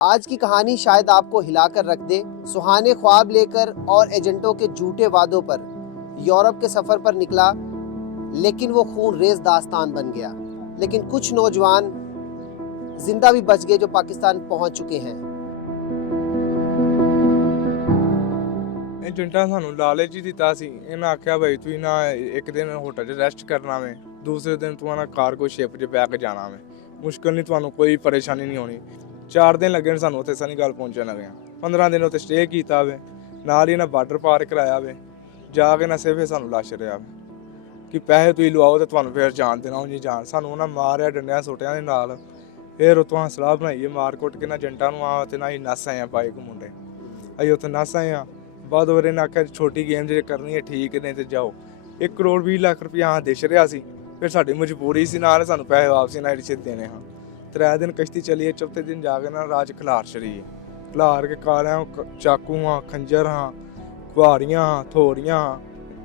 آج کی کہانی شاید آپ کو ہلا کر رکھ دے۔ سہانے خواب لے کر اور ایجنٹوں کے جھوٹے وعدوں پر یورپ کے سفر پر نکلا، لیکن وہ خون ریز داستان بن گیا۔ لیکن کچھ نوجوان زندہ بھی بچ گئے جو پاکستان پہنچ چکے ہیں۔ ایجنٹਾਂ ਸਾਨੂੰ ਲਾਲਚ ਹੀ ਦਿੱਤਾ ਸੀ। ਇਹਨਾਂ ਆਖਿਆ ਬਈ ਤੂੰ ਨਾ ਇੱਕ ਦਿਨ ਹੋਟਲ 'ਚ ਰੈਸਟ ਕਰਨਾ ਵੇ, ਦੂਸਰੇ ਦਿਨ ਤੂੰ ਨਾ ਕਾਰਗੋ ਸ਼ਿਪ 'ਚ ਬੈ ਕੇ ਜਾਣਾ ਵੇ, ਮੁਸ਼ਕਲ ਨਹੀਂ, ਤੁਹਾਨੂੰ ਕੋਈ ਪਰੇਸ਼ਾਨੀ ਨਹੀਂ ਹੋਣੀ। 4 ਦਿਨ ਲੱਗੇ ਨੇ ਸਾਨੂੰ ਉੱਥੇ ਸੈਨੇਗਲ ਪਹੁੰਚਣ ਲੱਗਿਆ। 15 ਦਿਨ ਉੱਥੇ ਸਟੇ ਕੀਤਾ ਵੇ, ਨਾਲ ਹੀ ਨਾ ਬਾਰਡਰ ਪਾਰ ਕਰਾਇਆ ਵੇ। ਜਾ ਕੇ ਨਾ ਸਿਰਫ ਸਾਨੂੰ ਲੱਛ ਰਿਹਾ ਵੇ ਕਿ ਪੈਸੇ ਤੁਸੀਂ ਲਵਾਓ ਤੇ ਤੁਹਾਨੂੰ ਫਿਰ ਜਾਣ ਦੇਣਾ। ਉਹ ਨਹੀਂ ਜਾਣ, ਸਾਨੂੰ ਉਹਨਾਂ ਮਾਰਿਆ ਡੰਡਿਆਂ ਸੋਟਿਆਂ ਦੇ ਨਾਲ। ਫਿਰ ਉੱਥੋਂ ਸਲਾਹ ਬਣਾਈਏ ਮਾਰ ਕੁੱਟ ਕੇ ਨਾ ਏਜੰਟਾਂ ਨੂੰ ਆ ਤੇ ਨਾ ਹੀ ਨੱਸ ਆਏ ਆ ਬਾਈਕ ਮੁੰਡੇ। ਅਸੀਂ ਉੱਥੇ ਨੱਸ ਆਏ ਆ। ਬਾਅਦ ਵਾਰੇ ਨੇ ਆਖਿਆ ਛੋਟੀ ਗੇਮ ਜੇ ਕਰਨੀ ਹੈ ਠੀਕ ਨੇ ਤੇ ਜਾਓ। 1 ਕਰੋੜ 20 ਲੱਖ ਰੁਪਇਆ ਹਾਂ ਦਿਸ ਰਿਹਾ ਸੀ। ਫਿਰ ਸਾਡੀ ਮਜਬੂਰੀ ਸੀ, ਨਾਲ ਸਾਨੂੰ ਪੈਸੇ ਵਾਪਸੀ ਨਾਲ ਛੇਤੀ ਦੇਣੇ ਹਾਂ। 3 ਦਿਨ ਕਸ਼ਤੀ ਚੱਲੀਏ, ਚੌਥੇ ਦਿਨ ਜਾ ਕੇ ਨਾ ਰਾਜ ਖਿਲਾਰ ਛੜੀਏ। ਖਿਲਾਰ ਕੇ ਕਾਰਿਆਂ ਚਾਕੂ ਹਾਂ, ਖੰਜਰ ਹਾਂ, ਕੁਹਾੜੀਆਂ ਹਾਂ, ਥੋੜੀਆਂ ਹਾਂ,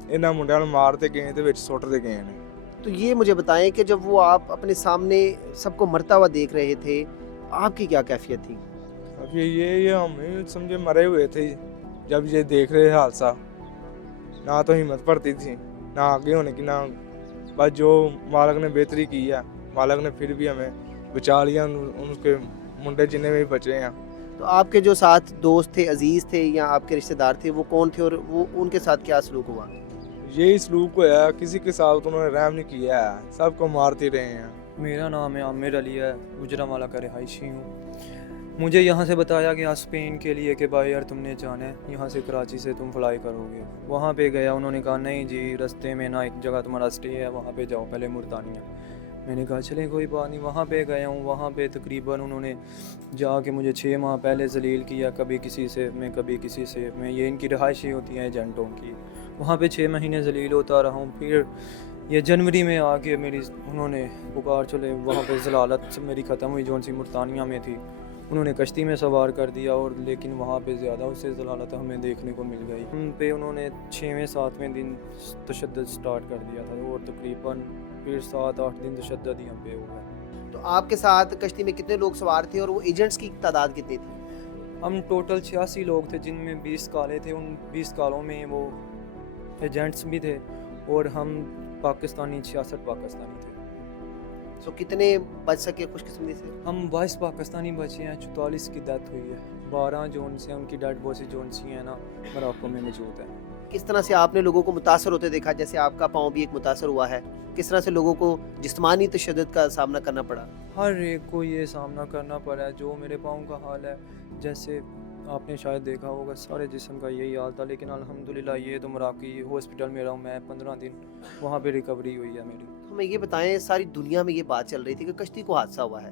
ਇਹਨਾਂ ਮੁੰਡਿਆਂ ਨੂੰ ਮਾਰਦੇ ਗਏ ਤੇ ਵਿੱਚ ਸੁੱਟਦੇ ਗਏ ਨੇ। تو یہ مجھے بتائیں کہ جب وہ آپ اپنے سامنے سب کو مرتا ہوا دیکھ رہے تھے، آپ کی کیا کیفیت تھی؟ اب یہ ہم سمجھے مرے ہوئے تھے جب یہ دیکھ رہے حادثہ۔ نہ تو ہمت پڑتی تھی، نہ آگے ہونے کی، نہ بس جو مالک نے بہتری کی ہے، مالک نے پھر بھی ہمیں بچا لیا۔ ان کے منڈے جنہیں بھی بچے ہیں۔ تو آپ کے جو ساتھ دوست تھے، عزیز تھے یا آپ کے رشتہ دار تھے، وہ کون تھے اور وہ ان کے ساتھ کیا سلوک ہوا؟ یہی سلوک ہوا ہے، کسی کے ساتھ انہوں نے رحم نہیں کیا ہے، سب کو مارتے رہے ہیں۔ میرا نام ہے عامر علی ہے، گجرانوالہ کا رہائشی ہوں۔ مجھے یہاں سے بتایا گیا اسپین کے لیے کہ بھائی یار تم نے جانا ہے، یہاں سے کراچی سے تم فلائی کرو گے۔ وہاں پہ گیا، انہوں نے کہا نہیں جی رستے میں نا ایک جگہ تمہارا اسٹے ہے، وہاں پہ جاؤ پہلے مورتانیہ۔ میں نے کہا چلیں کوئی بات نہیں، وہاں پہ گیا ہوں۔ وہاں پہ تقریباً انہوں نے جا کے مجھے 6 ماہ پہلے ذلیل کیا، کبھی کسی سیف میں کبھی کسی سیف میں۔ یہ ان کی رہائشی ہوتی ہیں ایجنٹوں کی۔ وہاں پہ 6 مہینے ذلیل ہوتا رہا ہوں۔ پھر یہ جنوری میں آ کے میری انہوں نے پکار چلے، وہاں پہ ضلالت میری ختم ہوئی جو سی مورتانیہ میں تھی۔ انہوں نے کشتی میں سوار کر دیا، اور لیکن وہاں پہ زیادہ اس سے ضلالت ہمیں دیکھنے کو مل گئی۔ ہم پہ انہوں نے 6ویں 7ویں دن تشدد سٹارٹ کر دیا تھا، اور تقریباً پھر 7-8 دن تشدد ہی ہم پہ ہوا ہے۔ تو آپ کے ساتھ کشتی میں کتنے لوگ سوار تھے اور وہ ایجنٹس کی تعداد کتنی تھی؟ ہم ٹوٹل 86 لوگ تھے، جن میں 20 کالے تھے۔ ان 20 کالوں میں وہ ایجنٹس بھی تھے، اور ہم پاکستانی 66 پاکستانی تھے۔ تو کتنے بچ سکے خوش قسمتی سے؟ ہم 22 پاکستانی بچے ہیں، 44 کی ڈیتھ ہوئی ہے۔ 12 جو ان سے ان کی ڈیڈ باڈی جو ان سی ہیں نا موراکو میں موجود ہے۔ کس طرح سے آپ نے لوگوں کو متاثر ہوتے دیکھا؟ جیسے آپ کا پاؤں بھی ایک متاثر ہوا ہے، کس طرح سے لوگوں کو جسمانی تشدد کا سامنا کرنا پڑا؟ ہر ایک کو یہ سامنا کرنا پڑا ہے۔ جو میرے پاؤں کا حال ہے، جیسے آپ نے شاید دیکھا ہوگا، سارے جسم کا یہی حال تھا، لیکن الحمدللہ یہ تو مراکی ہاسپٹل میں رہا ہوں میں 15 دن، وہاں پہ ریکوری ہوئی ہے میری۔ ہمیں یہ بتائیں، ساری دنیا میں یہ بات چل رہی تھی کہ کشتی کو حادثہ ہوا ہے،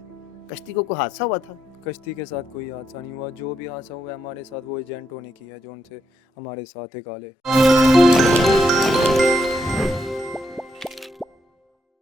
کشتی کو کوئی حادثہ ہوا تھا؟ کشتی کے ساتھ کوئی حادثہ نہیں ہوا۔ جو بھی حادثہ ہوا ہے ہمارے ساتھ وہ ایجنٹوں نے کیا ہے، جو ان سے ہمارے ساتھ ہے کالے۔